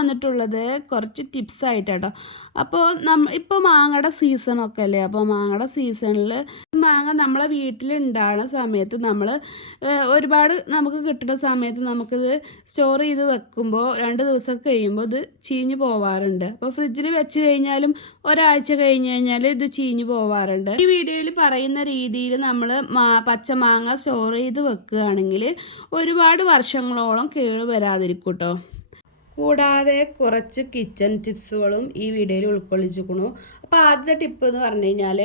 വന്നിട്ടുള്ളത് കുറച്ച് ടിപ്സ് ആയിട്ടാട്ടോ. അപ്പോൾ നമ്മ ഇപ്പോൾ മാങ്ങയുടെ സീസണൊക്കെ അല്ലേ? അപ്പോൾ മാങ്ങയുടെ സീസണിൽ മാങ്ങ നമ്മളെ വീട്ടിലുണ്ടാകുന്ന സമയത്ത് നമ്മൾ ഒരുപാട് നമുക്ക് കിട്ടുന്ന സമയത്ത് നമുക്കിത് സ്റ്റോർ ചെയ്ത് വെക്കുമ്പോൾ രണ്ട് ദിവസം കഴിയുമ്പോൾ ഇത് ചീഞ്ഞ് പോവാറുണ്ട്. അപ്പോൾ ഫ്രിഡ്ജിൽ വെച്ച് കഴിഞ്ഞാലും ഒരാഴ്ച കഴിഞ്ഞ് കഴിഞ്ഞാൽ ഇത് ചീഞ്ഞ് പോവാറുണ്ട്. ഈ വീഡിയോയിൽ പറയുന്ന രീതിയിൽ നമ്മൾ മാ പച്ച മാങ്ങ സ്റ്റോർ ചെയ്ത് വെക്കുകയാണെങ്കിൽ ഒരുപാട് വർഷങ്ങളോളം കേട് വരാതിരിക്കും കേട്ടോ കൂടാതെ കുറച്ച് കിച്ചൺ ടിപ്സുകളും ഈ വീഡിയോയിൽ ഉൾക്കൊള്ളിച്ചിരിക്കുന്നു. അപ്പോൾ ആദ്യത്തെ ടിപ്പ് എന്ന് പറഞ്ഞു കഴിഞ്ഞാൽ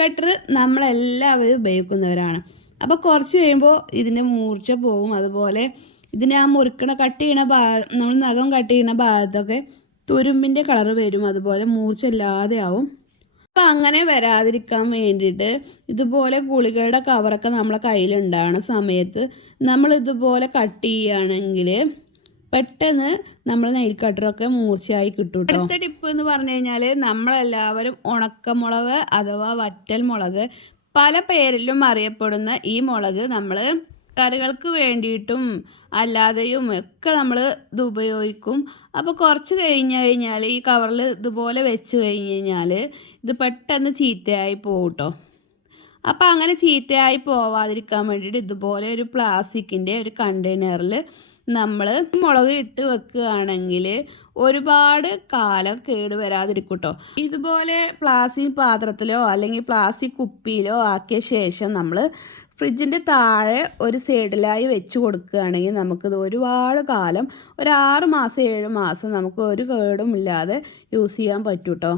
കട്ടർ നമ്മളെല്ലാവരും ഉപയോഗിക്കുന്നവരാണ്. അപ്പോൾ കുറച്ച് കഴിയുമ്പോൾ ഇതിന്റെ മൂർച്ച പോകും. അതുപോലെ ഇതിനെ ആ മുറുക്കണ കട്ട് ചെയ്യണ ഭാ നമ്മൾ നഖം കട്ട് ചെയ്യണ ഭാഗത്തൊക്കെ തുരുമ്പിന്റെ കളർ വരും. അതുപോലെ മൂർച്ച ഇല്ലാതെ ആവും. അപ്പോൾ അങ്ങനെ വരാതിരിക്കാൻ വേണ്ടിയിട്ട് ഇതുപോലെ ഗുളികയുടെ കവറൊക്കെ നമ്മളെ കയ്യിലുണ്ടാകുന്ന സമയത്ത് നമ്മൾ ഇതുപോലെ കട്ട് ചെയ്യുകയാണെങ്കിൽ പെട്ടെന്ന് നമ്മൾ നെയിൽ കട്ടറൊക്കെ മൂർച്ചയായി കിട്ടും അടുത്ത ടിപ്പ് എന്ന് പറഞ്ഞു കഴിഞ്ഞാൽ നമ്മളെല്ലാവരും ഉണക്കമുളക് അഥവാ വറ്റൽ മുളക് പല പേരിലും അറിയപ്പെടുന്ന ഈ മുളക് നമ്മൾ കറികൾക്ക് വേണ്ടിയിട്ടും അല്ലാതെയും ഒക്കെ നമ്മൾ ഇത് ഉപയോഗിക്കും. അപ്പോൾ കുറച്ച് കഴിഞ്ഞ് കഴിഞ്ഞാൽ ഈ കവറിൽ ഇതുപോലെ വെച്ച് കഴിഞ്ഞ് കഴിഞ്ഞാൽ ഇത് പെട്ടെന്ന് ചീത്തയായി പോകും കേട്ടോ അപ്പോൾ അങ്ങനെ ചീത്തയായി പോവാതിരിക്കാൻ വേണ്ടിയിട്ട് ഇതുപോലെ ഒരു പ്ലാസ്റ്റിക്കിന്റെ ഒരു കണ്ടെയ്നറിൽ നമ്മൾ മുളക് ഇട്ട് വെക്കുകയാണെങ്കിൽ ഒരുപാട് കാലം കേട് വരാതിരിക്കും കേട്ടോ ഇതുപോലെ പ്ലാസ്റ്റിക് പാത്രത്തിലോ അല്ലെങ്കിൽ പ്ലാസ്റ്റിക് കുപ്പിയിലോ ആക്കിയ ശേഷം നമ്മൾ ഫ്രിഡ്ജിന്റെ താഴെ ഒരു സൈഡിലായി വെച്ച് കൊടുക്കുകയാണെങ്കിൽ നമുക്കിത് ഒരുപാട് കാലം ഒരു ആറ് മാസം ഏഴ് മാസം നമുക്ക് ഒരു കേടുമില്ലാതെ യൂസ് ചെയ്യാൻ പറ്റൂട്ടോ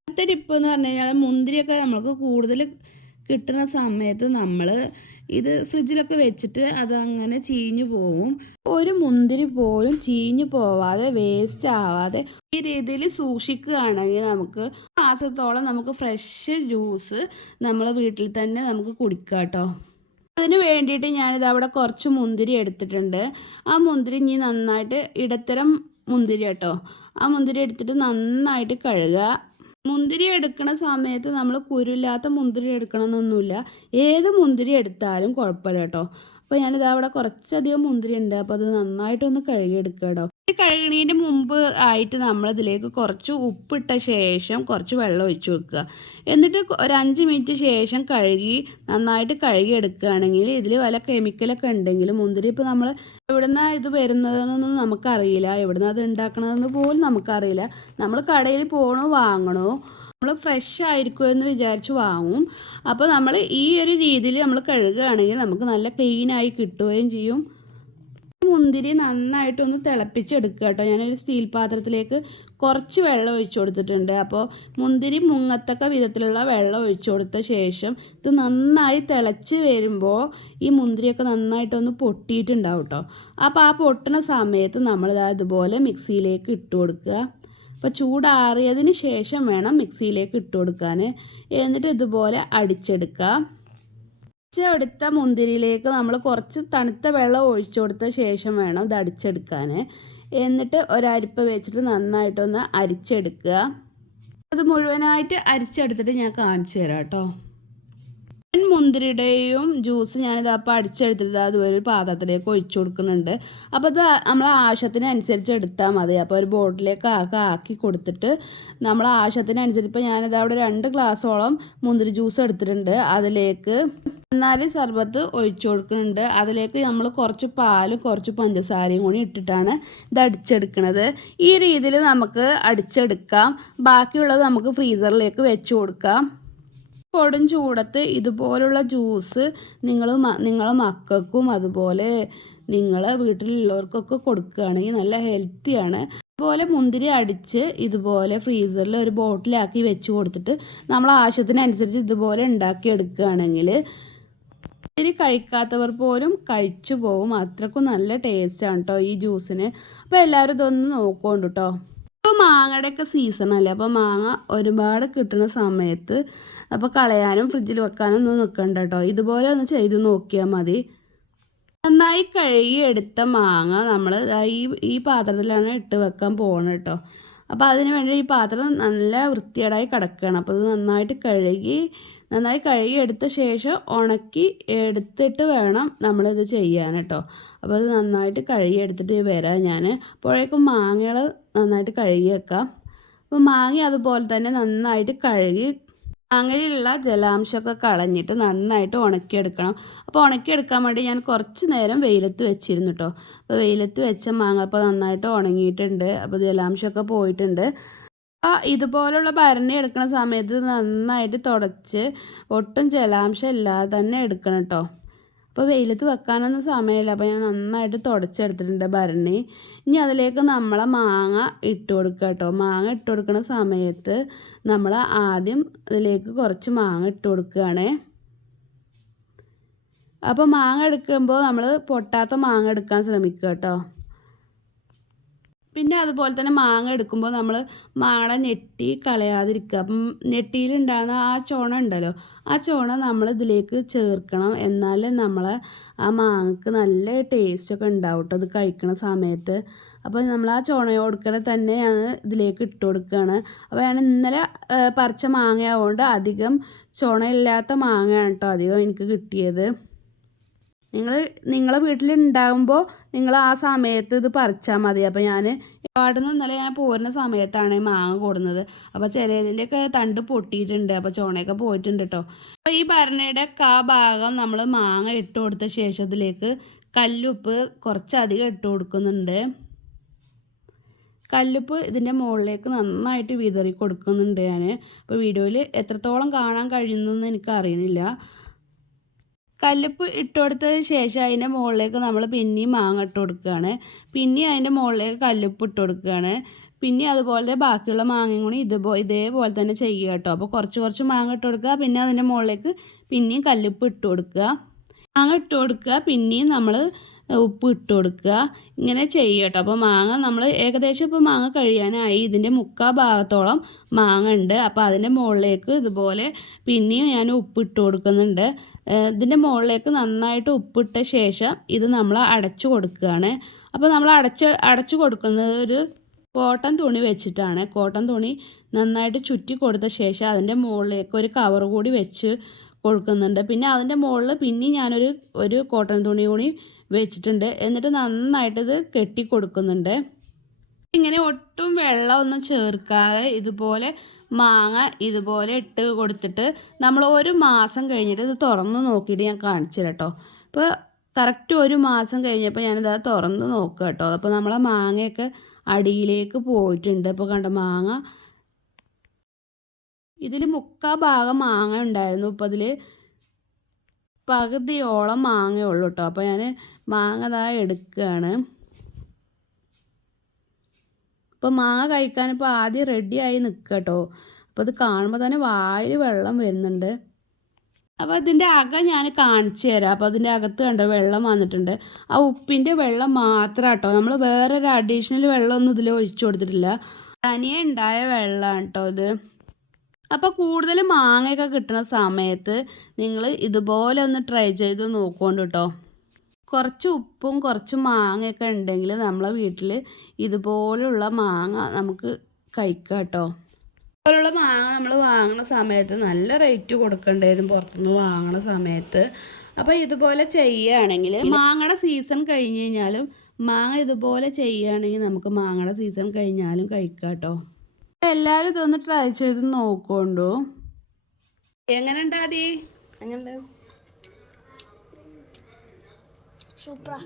അടുത്ത ടിപ്പ് എന്ന് പറഞ്ഞു കഴിഞ്ഞാൽ മുന്തിരിയൊക്കെ നമുക്ക് കൂടുതൽ കിട്ടുന്ന സമയത്ത് നമ്മൾ ഇത് ഫ്രിഡ്ജിലൊക്കെ വെച്ചിട്ട് അതങ്ങനെ ചീഞ്ഞു പോവും. ഒരു മുന്തിരി പോലും ചീഞ്ഞു പോവാതെ വേസ്റ്റ് ആവാതെ ഈ രീതിയിൽ സൂക്ഷിക്കുകയാണെങ്കിൽ നമുക്ക് മാസത്തോളം നമുക്ക് ഫ്രഷ് ജ്യൂസ് നമ്മൾ വീട്ടിൽ തന്നെ നമുക്ക് കുടിക്കാം കേട്ടോ അതിന് വേണ്ടിയിട്ട് ഞാനിത് അവിടെ കുറച്ച് മുന്തിരി എടുത്തിട്ടുണ്ട്. ആ മുന്തിരി ഇനി നന്നായിട്ട് ഇടത്തരം മുന്തിരി കേട്ടോ ആ മുന്തിരി എടുത്തിട്ട് നന്നായിട്ട് കഴുകുക. മുന്തിരി എടുക്കുന്ന സമയത്ത് നമ്മൾ കുരുല്ലാത്ത മുന്തിരി എടുക്കണമെന്നൊന്നുമില്ല ഏത് മുന്തിരി എടുത്താലും കുഴപ്പമില്ല കേട്ടോ. അപ്പോൾ ഞാനിത് അവിടെ കുറച്ചധികം മുന്തിരി ഉണ്ട് അപ്പോൾ അത് നന്നായിട്ടൊന്ന് കഴുകിയെടുക്കുക കേട്ടോ കഴുകണതിന്റെ മുമ്പ് ആയിട്ട് നമ്മൾ ഇതിലേക്ക് കുറച്ച് ഉപ്പിട്ട ശേഷം കുറച്ച് വെള്ളം ഒഴിച്ചു വെക്കുക. എന്നിട്ട് ഒരു അഞ്ച് മിനിറ്റ് ശേഷം കഴുകി നന്നായിട്ട് കഴുകി എടുക്കുകയാണെങ്കിൽ ഇതിൽ വല്ല കെമിക്കലൊക്കെ ഉണ്ടെങ്കിലും മുന്തിരി ഇപ്പോൾ നമ്മൾ എവിടുന്ന ഇത് വരുന്നതെന്നൊന്നും നമുക്കറിയില്ല. എവിടുന്ന അത് ഉണ്ടാക്കണതെന്ന് പോലും നമുക്കറിയില്ല. നമ്മൾ കടയിൽ പോകണോ വാങ്ങണോ നമ്മൾ ഫ്രഷ് ആയിരിക്കും എന്ന് വിചാരിച്ച് വാങ്ങും. അപ്പോൾ നമ്മൾ ഈ ഒരു രീതിയിൽ നമ്മൾ കഴുകുകയാണെങ്കിൽ നമുക്ക് നല്ല ക്ലീനായി കിട്ടുകയും ചെയ്യും. മുന്തിരി നന്നായിട്ടൊന്ന് തിളപ്പിച്ചെടുക്കുക കേട്ടോ. ഞാനൊരു സ്റ്റീൽ പാത്രത്തിലേക്ക് കുറച്ച് വെള്ളം ഒഴിച്ചു കൊടുത്തിട്ടുണ്ട്. അപ്പോൾ മുന്തിരി മുങ്ങത്തക്ക വിധത്തിലുള്ള വെള്ളം ഒഴിച്ചു കൊടുത്ത ശേഷം ഇത് നന്നായി തിളച്ച് വരുമ്പോൾ ഈ മുന്തിരിയൊക്കെ നന്നായിട്ടൊന്ന് പൊട്ടിയിട്ടുണ്ടാവും കേട്ടോ. അപ്പോൾ ആ പൊട്ടുന്ന സമയത്ത് നമ്മളിത് ഇതുപോലെ മിക്സിയിലേക്ക് ഇട്ട് കൊടുക്കുക. അപ്പോൾ ചൂടാറിയതിന് ശേഷം വേണം മിക്സിയിലേക്ക് ഇട്ട് കൊടുക്കാൻ എന്നിട്ട് ഇതുപോലെ അടിച്ചെടുക്കുക. അടിച്ചെടുത്ത മുന്തിരിയിലേക്ക് നമ്മൾ കുറച്ച് തണുത്ത വെള്ളം ഒഴിച്ചു കൊടുത്ത ശേഷം വേണം ഇത് അടിച്ചെടുക്കാൻ എന്നിട്ട് ഒരരിപ്പ് വെച്ചിട്ട് നന്നായിട്ടൊന്ന് അരിച്ചെടുക്കുക. അത് മുഴുവനായിട്ട് അരിച്ചെടുത്തിട്ട് ഞാൻ കാണിച്ചു തരാം കേട്ടോ. മുന്തിരിയുടെയും ജ്യൂസ് ഞാനിത് അപ്പോൾ അടിച്ചെടുത്തിട്ട് അത് ഒരു പാത്രത്തിലേക്ക് ഒഴിച്ചു കൊടുക്കുന്നുണ്ട്. അപ്പോൾ അത് നമ്മൾ ആവശ്യത്തിനനുസരിച്ച് എടുത്താൽ മതി. അപ്പോൾ ഒരു ബോട്ടിലേക്ക് ആക്കി ആക്കി കൊടുത്തിട്ട് നമ്മൾ ആവശ്യത്തിനനുസരിച്ച് ഇപ്പോൾ ഞാനിത് അവിടെ രണ്ട് ഗ്ലാസ്സോളം മുന്തിരി ജ്യൂസ് എടുത്തിട്ടുണ്ട്. അതിലേക്ക് എന്നാലും സർബത്ത് ഒഴിച്ചു കൊടുക്കുന്നുണ്ട്. അതിലേക്ക് നമ്മൾ കുറച്ച് പാലും കുറച്ച് പഞ്ചസാരയും കൂടി ഇട്ടിട്ടാണ് ഇത് അടിച്ചെടുക്കുന്നത് ഈ രീതിയിൽ നമുക്ക് അടിച്ചെടുക്കാം. ബാക്കിയുള്ളത് നമുക്ക് ഫ്രീസറിലേക്ക് വെച്ച് കൊടുക്കാം. കൊടും ചൂടത്ത് ഇതുപോലുള്ള ജ്യൂസ് നിങ്ങൾ നിങ്ങളെ മക്കൾക്കും അതുപോലെ നിങ്ങളെ വീട്ടിലുള്ളവർക്കൊക്കെ കൊടുക്കുകയാണെങ്കിൽ നല്ല ഹെൽത്തിയാണ് അതുപോലെ മുന്തിരി അടിച്ച് ഇതുപോലെ ഫ്രീസറിൽ ഒരു ബോട്ടിലാക്കി വെച്ച് കൊടുത്തിട്ട് നമ്മൾ ആവശ്യത്തിനനുസരിച്ച് ഇതുപോലെ ഉണ്ടാക്കി എടുക്കുകയാണെങ്കിൽ ഒത്തിരി കഴിക്കാത്തവർ പോലും കഴിച്ചു പോകും. അത്രക്കും നല്ല ടേസ്റ്റാണ് കേട്ടോ ഈ ജ്യൂസിന് അപ്പോൾ എല്ലാവരും ഇതൊന്ന് നോക്കുകൊണ്ട് കേട്ടോ ഇപ്പോൾ മാങ്ങയുടെയൊക്കെ സീസണല്ലേ അപ്പോൾ മാങ്ങ ഒരുപാട് കിട്ടുന്ന സമയത്ത് അപ്പോൾ കളയാനും ഫ്രിഡ്ജിൽ വെക്കാനും ഒന്നും നിൽക്കണ്ട കേട്ടോ ഇതുപോലെ ഒന്ന് ചെയ്ത് നോക്കിയാൽ മതി. നന്നായി കഴുകി എടുത്ത മാങ്ങ നമ്മൾ ഈ ഈ പാത്രത്തിലാണ് ഇട്ട് വെക്കാൻ പോകണം കേട്ടോ അപ്പോൾ അതിന് വേണ്ടി ഈ പാത്രം നല്ല വൃത്തികേടായി കിടക്കുകയാണ്. അപ്പോൾ ഇത് നന്നായിട്ട് കഴുകി നന്നായി കഴുകി എടുത്ത ശേഷം ഉണക്കി എടുത്തിട്ട് വേണം നമ്മളിത് ചെയ്യാൻ കേട്ടോ. അപ്പോൾ അത് നന്നായിട്ട് കഴുകി എടുത്തിട്ട് വരാം ഞാൻ അപ്പോഴേക്കും മാങ്ങകൾ നന്നായിട്ട് കഴുകി വെക്കാം. അപ്പോൾ മാങ്ങ അതുപോലെ തന്നെ നന്നായിട്ട് കഴുകി മാങ്ങയിലുള്ള ജലാംശമൊക്കെ കളഞ്ഞിട്ട് നന്നായിട്ട് ഉണക്കിയെടുക്കണം. അപ്പോൾ ഉണക്കിയെടുക്കാൻ വേണ്ടി ഞാൻ കുറച്ച് നേരം വെയിലത്ത് വെച്ചിരുന്നു കേട്ടോ അപ്പോൾ വെയിലത്ത് വെച്ച മാങ്ങ അപ്പോൾ നന്നായിട്ട് ഉണങ്ങിയിട്ടുണ്ട്. അപ്പോൾ ജലാംശമൊക്കെ പോയിട്ടുണ്ട്. ആ ഇതുപോലുള്ള ഭരണി എടുക്കുന്ന സമയത്ത് നന്നായിട്ട് തുടച്ച് ഒട്ടും ജലാംശം ഇല്ലാതെ തന്നെ എടുക്കണം കേട്ടോ അപ്പോൾ വെയിലത്ത് വെക്കാനൊന്നും സമയമില്ല. അപ്പോൾ ഞാൻ നന്നായിട്ട് തുടച്ചെടുത്തിട്ടുണ്ട് ഭരണി. ഇനി അതിലേക്ക് നമ്മളെ മാങ്ങ ഇട്ട് കൊടുക്കുക കേട്ടോ. മാങ്ങ ഇട്ട് കൊടുക്കുന്ന സമയത്ത് നമ്മൾ ആദ്യം അതിലേക്ക് കുറച്ച് മാങ്ങ ഇട്ട് കൊടുക്കുകയാണ്. അപ്പോൾ മാങ്ങ എടുക്കുമ്പോൾ നമ്മൾ പൊട്ടാത്ത മാങ്ങ എടുക്കാൻ ശ്രമിക്കുക കേട്ടോ. പിന്നെ അതുപോലെ തന്നെ മാങ്ങ എടുക്കുമ്പോൾ നമ്മൾ മാങ്ങ ഞെട്ടി കളയാതിരിക്കുക. അപ്പം ഞെട്ടിയിലുണ്ടാകുന്ന ആ ചോണ ഉണ്ടല്ലോ ആ ചോണ നമ്മൾ ഇതിലേക്ക് ചേർക്കണം. എന്നാലേ നമ്മൾ ആ മാങ്ങക്ക് നല്ല ടേസ്റ്റൊക്കെ ഉണ്ടാവും അത് കഴിക്കണ സമയത്ത്. അപ്പോൾ നമ്മൾ ആ ചോണയോടുക്കണ തന്നെ ഞാൻ ഇതിലേക്ക് ഇട്ട് കൊടുക്കുകയാണ്. അപ്പോൾ ഞാൻ ഇന്നലെ പറിച്ച മാങ്ങയായതുകൊണ്ട് അധികം ചോണയില്ലാത്ത മാങ്ങയാണ് കേട്ടോ അധികം എനിക്ക് കിട്ടിയത്. നിങ്ങൾ നിങ്ങളെ വീട്ടിലുണ്ടാകുമ്പോൾ നിങ്ങൾ ആ സമയത്ത് ഇത് പറിച്ചാൽ മതി. അപ്പോൾ ഞാൻ നിന്ന് ഇന്നലെ ഞാൻ പോരുന്ന സമയത്താണ് മാങ്ങ കൂടുന്നത്. അപ്പോൾ ചിലതിന്റെയൊക്കെ തണ്ട് പൊട്ടിയിട്ടുണ്ട്. അപ്പോൾ ചോണയൊക്കെ പോയിട്ടുണ്ട് കേട്ടോ അപ്പോൾ ഈ ഭരണയുടെ ആ ഭാഗം നമ്മൾ മാങ്ങ ഇട്ട് കൊടുത്ത ശേഷം ഇതിലേക്ക് കല്ലുപ്പ് കുറച്ചധികം ഇട്ട് കൊടുക്കുന്നുണ്ട്. കല്ലുപ്പ് ഇതിന്റെ മുകളിലേക്ക് നന്നായിട്ട് വിതറി കൊടുക്കുന്നുണ്ട് ഞാൻ അപ്പോൾ വീഡിയോയിൽ എത്രത്തോളം കാണാൻ കഴിയുന്നതെന്ന് എനിക്ക് അറിയുന്നില്ല കല്ലുപ്പ് ഇട്ട് കൊടുത്തതിന് ശേഷം അതിന്റെ മുകളിലേക്ക് നമ്മൾ പിന്നെയും മാങ്ങ ഇട്ട് കൊടുക്കുകയാണ്. പിന്നെയും അതിന്റെ മുകളിലേക്ക് കല്ലുപ്പ് ഇട്ട് കൊടുക്കുകയാണ്. പിന്നെ അതുപോലെ ബാക്കിയുള്ള മാങ്ങയും കൂടി ഇതുപോ ഇതേപോലെ തന്നെ ചെയ്യുക കേട്ടോ. അപ്പോൾ കുറച്ച് കുറച്ച് മാങ്ങ ഇട്ട് കൊടുക്കുക. പിന്നെ അതിന്റെ മുകളിലേക്ക് പിന്നെയും കല്ലുപ്പ് ഇട്ട് കൊടുക്കുക. മാങ്ങ ഇട്ട് കൊടുക്കുക. പിന്നെയും നമ്മൾ ഉപ്പ് ഇട്ട് കൊടുക്കുക. ഇങ്ങനെ ചെയ്യുക കേട്ടോ അപ്പോൾ മാങ്ങ നമ്മൾ ഏകദേശം ഇപ്പോൾ മാങ്ങ കഴിയാനായി. ഇതിന്റെ മുക്കാ ഭാഗത്തോളം മാങ്ങ ഉണ്ട്. അപ്പോൾ അതിന്റെ മുകളിലേക്ക് ഇതുപോലെ പിന്നെയും ഞാൻ ഉപ്പ് ഇട്ട് കൊടുക്കുന്നുണ്ട്. ഇതിന്റെ മുകളിലേക്ക് നന്നായിട്ട് ഉപ്പിട്ട ശേഷം ഇത് നമ്മൾ അടച്ചു കൊടുക്കുകയാണ്. അപ്പോൾ നമ്മൾ അടച്ച് അടച്ചു കൊടുക്കുന്നത് ഒരു കോട്ടൺ തുണി വെച്ചിട്ടാണ്. കോട്ടൺ തുണി നന്നായിട്ട് ചുറ്റി കൊടുത്ത ശേഷം അതിന്റെ മുകളിലേക്ക് ഒരു കവർ കൂടി വെച്ച് കൊടുക്കുന്നുണ്ട്. പിന്നെ അതിന്റെ മുകളിൽ പിന്നെ ഞാനൊരു ഒരു കോട്ടൺ തുണി കൂടി വെച്ചിട്ടുണ്ട്. എന്നിട്ട് നന്നായിട്ട് ഇത് കെട്ടി കൊടുക്കുന്നുണ്ട്. ഇങ്ങനെ ഒട്ടും വെള്ളമൊന്നും ചേർക്കാതെ ഇതുപോലെ മാങ്ങ ഇതുപോലെ ഇട്ട് കൊടുത്തിട്ട് നമ്മൾ ഒരു മാസം കഴിഞ്ഞിട്ട് ഇത് തുറന്ന് നോക്കിയിട്ട് ഞാൻ കാണിച്ചു കേട്ടോ. ഇപ്പോൾ കറക്റ്റ് ഒരു മാസം കഴിഞ്ഞപ്പോൾ ഞാനിത് തുറന്ന് നോക്കുക കേട്ടോ. അപ്പോൾ നമ്മളെ മാങ്ങയൊക്കെ അടിയിലേക്ക് പോയിട്ടുണ്ട്. അപ്പോൾ കണ്ട മാങ്ങ ഇതിൽ മുക്കാ ഭാഗം മാങ്ങ ഉണ്ടായിരുന്നു. ഇപ്പോൾ അതിൽ പകുതിയോളം മാങ്ങയുള്ളൂ കേട്ടോ അപ്പോൾ ഞാൻ മാങ്ങ ഇതാ എടുക്കുകയാണ് ഇപ്പോൾ മാങ്ങ കഴിക്കാൻ ഇപ്പോൾ ആദ്യം റെഡിയായി നിൽക്കുക കേട്ടോ അപ്പോൾ ഇത് കാണുമ്പോൾ തന്നെ വായിൽ വെള്ളം വരുന്നുണ്ട്. അപ്പോൾ ഇതിന്റെ അകം ഞാൻ കാണിച്ചു തരാം. അപ്പോൾ അതിന്റെ അകത്ത് കണ്ടോ വെള്ളം വന്നിട്ടുണ്ട്. ആ ഉപ്പിന്റെ വെള്ളം മാത്രം കേട്ടോ നമ്മൾ വേറൊരു അഡീഷണൽ വെള്ളമൊന്നും ഇതിൽ ഒഴിച്ചു കൊടുത്തിട്ടില്ല. തനിയെ ഉണ്ടായ വെള്ളമാണ് കേട്ടോ ഇത്. അപ്പോൾ കൂടുതൽ മാങ്ങയൊക്കെ കിട്ടുന്ന സമയത്ത് നിങ്ങൾ ഇതുപോലെ ഒന്ന് ട്രൈ ചെയ്ത് നോക്കുകൊണ്ട് കേട്ടോ കുറച്ച് ഉപ്പും കുറച്ച് മാങ്ങയൊക്കെ ഉണ്ടെങ്കിൽ നമ്മളെ വീട്ടിൽ ഇതുപോലുള്ള മാങ്ങ നമുക്ക് കഴിക്കാം കേട്ടോ ഇതുപോലുള്ള മാങ്ങ നമ്മൾ വാങ്ങുന്ന സമയത്ത് നല്ല റേറ്റ് കൊടുക്കേണ്ടതായിരുന്നു പുറത്തുനിന്ന് വാങ്ങുന്ന സമയത്ത്. അപ്പോൾ ഇതുപോലെ ചെയ്യുകയാണെങ്കിൽ മാങ്ങയുടെ സീസൺ കഴിഞ്ഞ് കഴിഞ്ഞാലും മാങ്ങ ഇതുപോലെ ചെയ്യുകയാണെങ്കിൽ നമുക്ക് മാങ്ങയുടെ സീസൺ കഴിഞ്ഞാലും കഴിക്കാം കേട്ടോ എല്ലാവരും ഇതൊന്ന് ട്രൈ ചെയ്ത് നോക്കണ്ടു എങ്ങനെ ഉണ്ടാതി എങ്ങനെ സൂപ്പറാ.